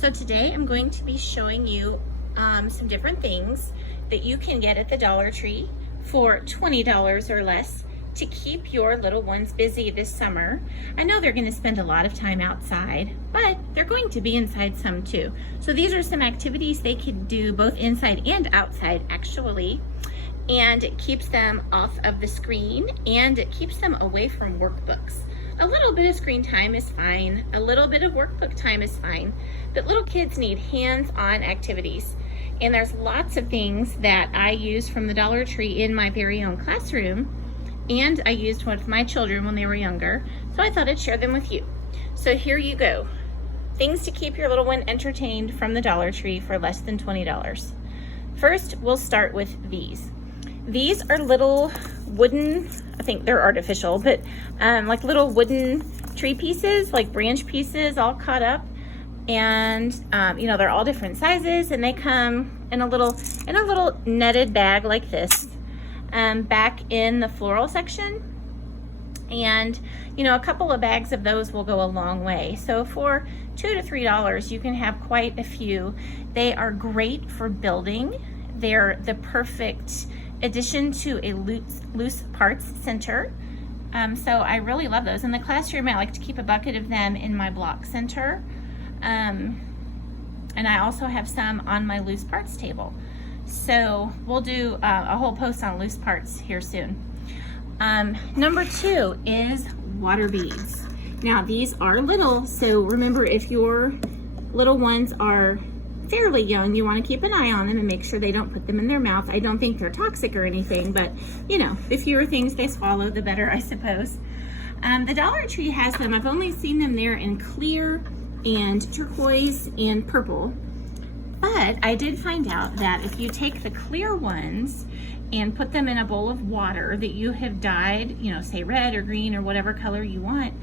So today I'm going to be showing you some different things that you can get at the Dollar Tree for $20 or less to keep your little ones busy this summer. I know they're going to spend a lot of time outside, but they're going to be inside some too. So these are some activities they can do both inside and outside actually. And it keeps them off of the screen and it keeps them away from workbooks. A little bit of screen time is fine, a little bit of workbook time is fine, but little kids need hands-on activities. And there's lots of things that I use from the Dollar Tree in my very own classroom, and I used one for my children when they were younger, so I thought I'd share them with you. So here you go. Things to keep your little one entertained from the Dollar Tree for less than $20. First, we'll start with these. These are little wooden, I think they're artificial, but like little wooden tree pieces, like branch pieces all cut up. And you know, they're all different sizes and they come in a little netted bag like this, back in the floral section. And you know, a couple of bags of those will go a long way. So for $2 to $3, you can have quite a few. They are great for building. They're the perfect addition to a loose parts center. So I really love those. In the classroom, I like to keep a bucket of them in my block center. And I also have some on my loose parts table. So we'll do a whole post on loose parts here soon. Number 2 is water beads. Now these are little, so remember, if your little ones are fairly young, you want to keep an eye on them and make sure they don't put them in their mouth. I don't think they're toxic or anything, but you know, the fewer things they swallow, the better, I suppose. The Dollar Tree has them. I've only seen them there in clear and turquoise and purple, but I did find out that if you take the clear ones and put them in a bowl of water that you have dyed, you know, say red or green or whatever color you want,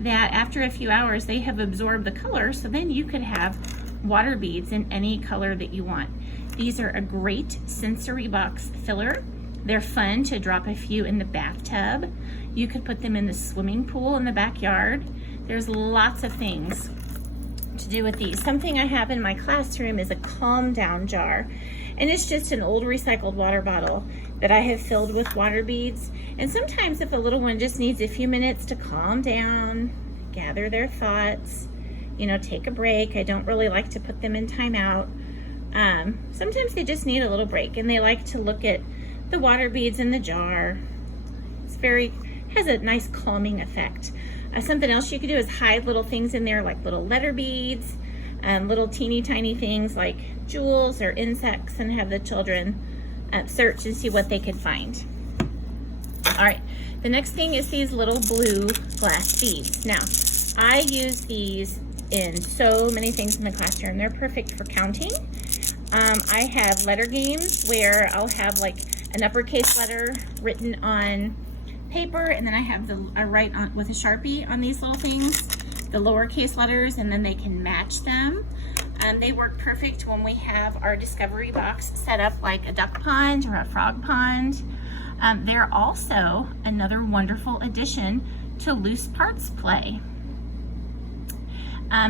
that after a few hours they have absorbed the color, so then you could have water beads in any color that you want. These are a great sensory box filler. They're fun to drop a few in the bathtub. You could put them in the swimming pool in the backyard. There's lots of things to do with these. Something I have in my classroom is a calm down jar, and it's just an old recycled water bottle that I have filled with water beads. And sometimes if a little one just needs a few minutes to calm down, gather their thoughts, you know, take a break. I don't really like to put them in timeout. Sometimes they just need a little break and they like to look at the water beads in the jar. Has a nice calming effect. Something else you could do is hide little things in there, like little letter beads, little teeny tiny things like jewels or insects, and have the children search and see what they can find. All right, the next thing is these little blue glass beads. Now, I use these in so many things in the classroom. They're perfect for counting. I have letter games where I'll have like an uppercase letter written on paper, and then I write on with a Sharpie on these little things, the lowercase letters, and then they can match them. They work perfect when we have our discovery box set up like a duck pond or a frog pond. They're also another wonderful addition to loose parts play.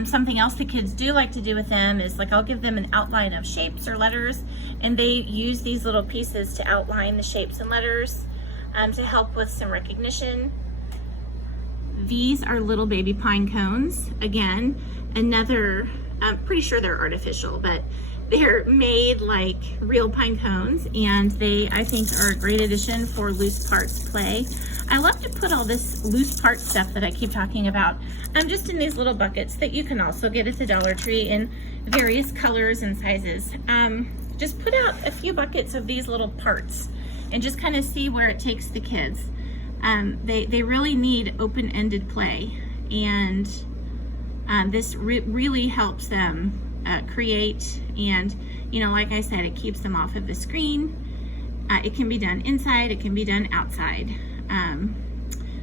Something else the kids do like to do with them is, like, I'll give them an outline of shapes or letters, and they use these little pieces to outline the shapes and letters to help with some recognition. These are little baby pine cones. Again, another, I'm pretty sure they're artificial, but they're made like real pine cones, and they, I think, are a great addition for loose parts play. I love to put all this loose part stuff that I keep talking about just in these little buckets that you can also get at the Dollar Tree in various colors and sizes. Just put out a few buckets of these little parts and just kind of see where it takes the kids. They really need open-ended play, and this really helps them create, and you know, like I said, it keeps them off of the screen. It can be done inside, it can be done outside.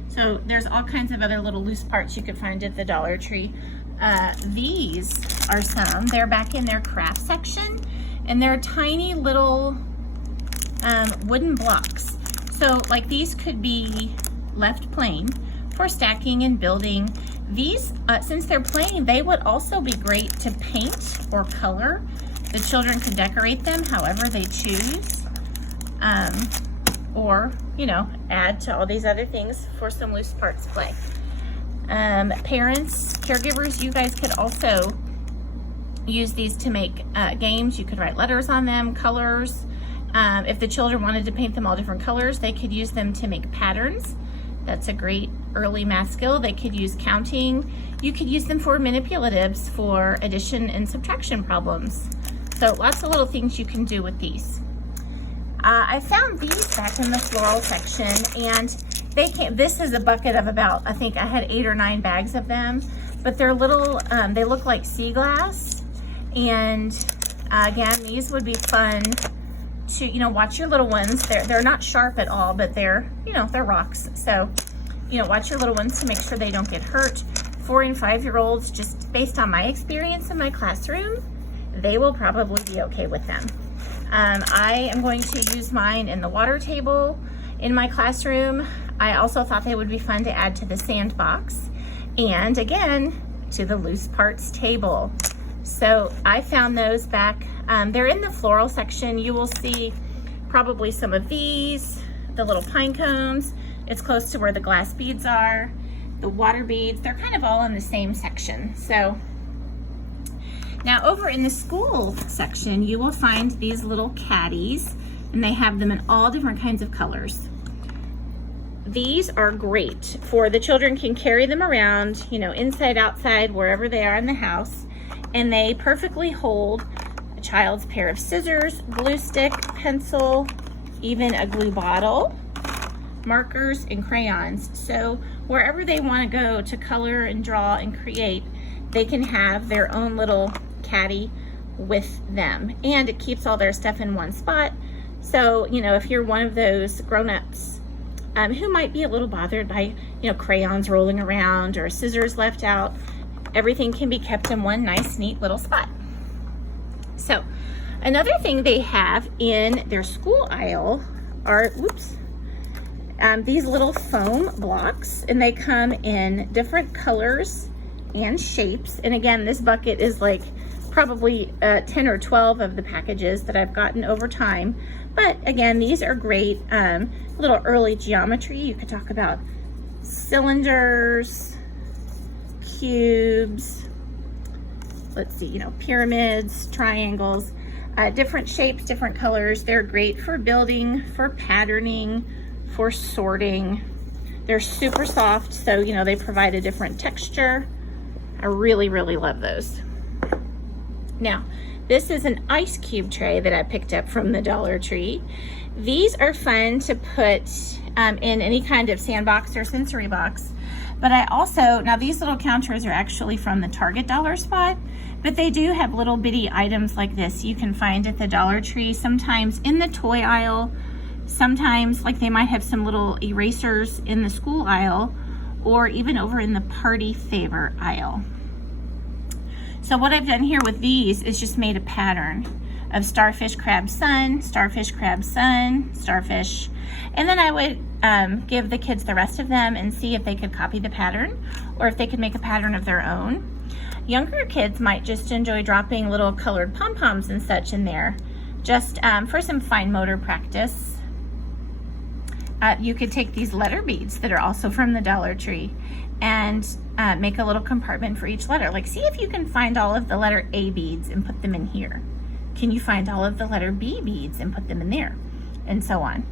So there's all kinds of other little loose parts you could find at the Dollar Tree. These are some, they're back in their craft section, and they're tiny little wooden blocks. So like these could be left plain, for stacking and building. These, since they're plain, they would also be great to paint or color. The children can decorate them however they choose. Or, you know, add to all these other things for some loose parts play. Parents, caregivers, you guys could also use these to make games. You could write letters on them, colors. If the children wanted to paint them all different colors, they could use them to make patterns. That's a great early math skill. They could use counting. You could use them for manipulatives for addition and subtraction problems. So lots of little things you can do with these. I found these back in the floral section, and they came, this is a bucket of about, I think I had 8 or 9 bags of them, but they're little, they look like sea glass. And again, these would be fun to, you know, watch your little ones. They're not sharp at all, but they're, you know, they're rocks. So, you know, watch your little ones to make sure they don't get hurt. 4 and 5-year-olds, just based on my experience in my classroom, they will probably be okay with them. I am going to use mine in the water table in my classroom. I also thought they would be fun to add to the sandbox, and again, to the loose parts table. So I found those back, they're in the floral section. You will see probably some of these, the little pine cones. It's close to where the glass beads are, the water beads, they're kind of all in the same section. So now over in the school section, you will find these little caddies, and they have them in all different kinds of colors. These are great for the children, can carry them around, you know, inside, outside, wherever they are in the house, and they perfectly hold a child's pair of scissors, glue stick, pencil, even a glue bottle, markers, and crayons. So wherever they want to go to color and draw and create, they can have their own little caddy with them, and it keeps all their stuff in one spot. So, you know, if you're one of those grown-ups who might be a little bothered by, you know, crayons rolling around or scissors left out, everything can be kept in one nice, neat little spot. So another thing they have in their school aisle are, these little foam blocks, and they come in different colors and shapes. And again, this bucket is like probably 10 or 12 of the packages that I've gotten over time. But again, these are great, little early geometry. You could talk about cylinders, cubes, let's see, you know, pyramids, triangles, different shapes, different colors. They're great for building, for patterning, for sorting. They're super soft, so, you know, they provide a different texture. I really, really love those. Now, this is an ice cube tray that I picked up from the Dollar Tree. These are fun to put in any kind of sandbox or sensory box. But I also, now these little counters are actually from the Target dollar spot, but they do have little bitty items like this you can find at the Dollar Tree, sometimes in the toy aisle, sometimes like they might have some little erasers in the school aisle, or even over in the party favor aisle. So what I've done here with these is just made a pattern of starfish, crab, sun, starfish, crab, sun, starfish. And then I would give the kids the rest of them and see if they could copy the pattern or if they could make a pattern of their own. Younger kids might just enjoy dropping little colored pom-poms and such in there, just for some fine motor practice. You could take these letter beads that are also from the Dollar Tree and make a little compartment for each letter. Like, see if you can find all of the letter A beads and put them in here. Can you find all of the letter B beads and put them in there? And so on.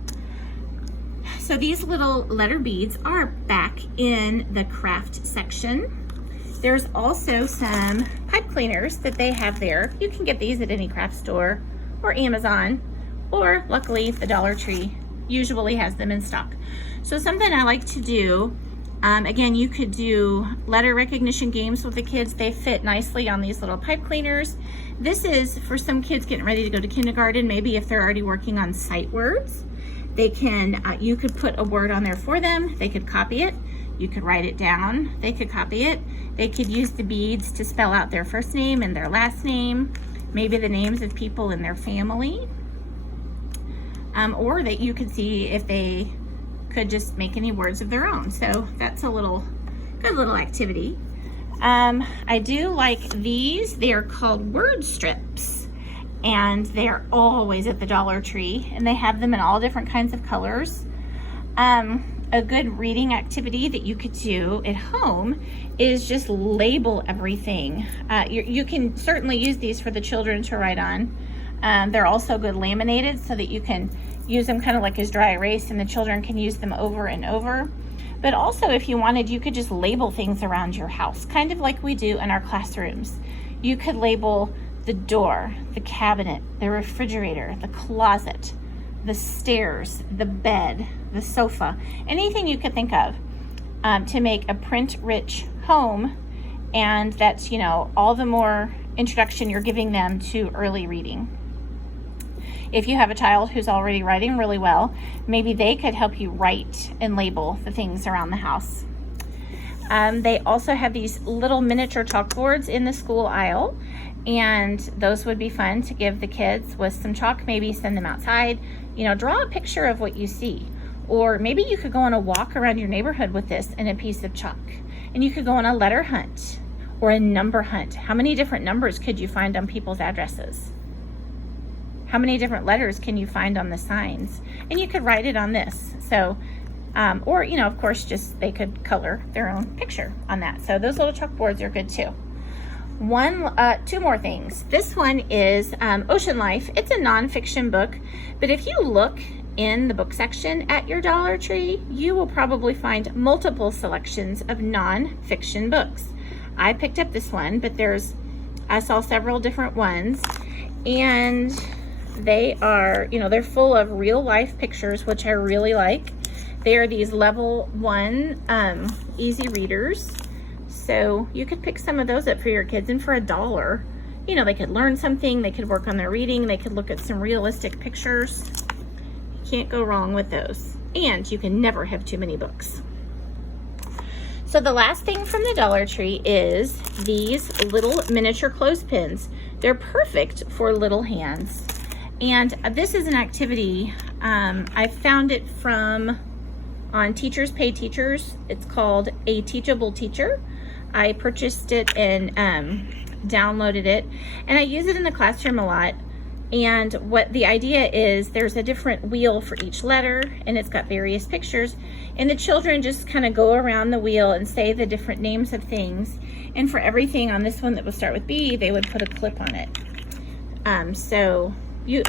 So these little letter beads are back in the craft section. There's also some pipe cleaners that they have there. You can get these at any craft store or Amazon, or luckily the Dollar Tree usually has them in stock. So something I like to do, again, you could do letter recognition games with the kids. They fit nicely on these little pipe cleaners. This is for some kids getting ready to go to kindergarten, maybe if they're already working on sight words. They can, you could put a word on there for them. They could copy it. You could write it down. They could copy it. They could use the beads to spell out their first name and their last name, maybe the names of people in their family. Or that you could see if they could just make any words of their own. So that's a good little activity. I do like these. They are called word strips, and they are always at the Dollar Tree, and they have them in all different kinds of colors. A good reading activity that you could do at home is just label everything. You can certainly use these for the children to write on. They're also good laminated so that you can use them kind of like as dry erase, and the children can use them over and over. But also, if you wanted, you could just label things around your house, kind of like we do in our classrooms. You could label the door, the cabinet, the refrigerator, the closet, the stairs, the bed, the sofa, anything you could think of to make a print-rich home. And that's, all the more introduction you're giving them to early reading. If you have a child who's already writing really well, maybe they could help you write and label the things around the house. They also have these little miniature chalkboards in the school aisle, and those would be fun to give the kids with some chalk. Maybe send them outside, draw a picture of what you see. Or maybe you could go on a walk around your neighborhood with this and a piece of chalk. And you could go on a letter hunt or a number hunt. How many different numbers could you find on people's addresses? How many different letters can you find on the signs? And you could write it on this. So, or, of course, just they could color their own picture on that. So those little chalkboards are good too. Two more things. This one is Ocean Life. It's a nonfiction book, but if you look in the book section at your Dollar Tree, you will probably find multiple selections of nonfiction books. I picked up this one, but I saw several different ones, and they are, they're full of real life pictures, which I really like. They are these level 1 easy readers. So you could pick some of those up for your kids, and for $1, they could learn something, they could work on their reading, they could look at some realistic pictures. You can't go wrong with those. And you can never have too many books. So the last thing from the Dollar Tree is these little miniature clothespins. They're perfect for little hands. And this is an activity, I found it on Teachers Pay Teachers. It's called A Teachable Teacher. I purchased it and downloaded it, and I use it in the classroom a lot. And what the idea is, there's a different wheel for each letter, and it's got various pictures, and the children just kind of go around the wheel and say the different names of things. And for everything on this one that would start with B, they would put a clip on it.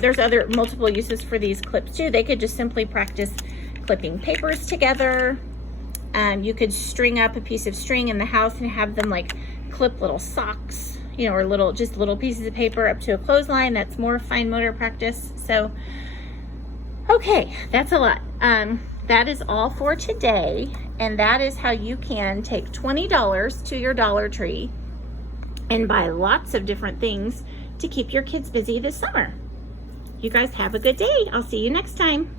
There's other multiple uses for these clips too. They could just simply practice clipping papers together. You could string up a piece of string in the house and have them like clip little socks, or little pieces of paper up to a clothesline. That's more fine motor practice. So, okay, that's a lot. That is all for today, and that is how you can take $20 to your Dollar Tree and buy lots of different things to keep your kids busy this summer. You guys have a good day. I'll see you next time.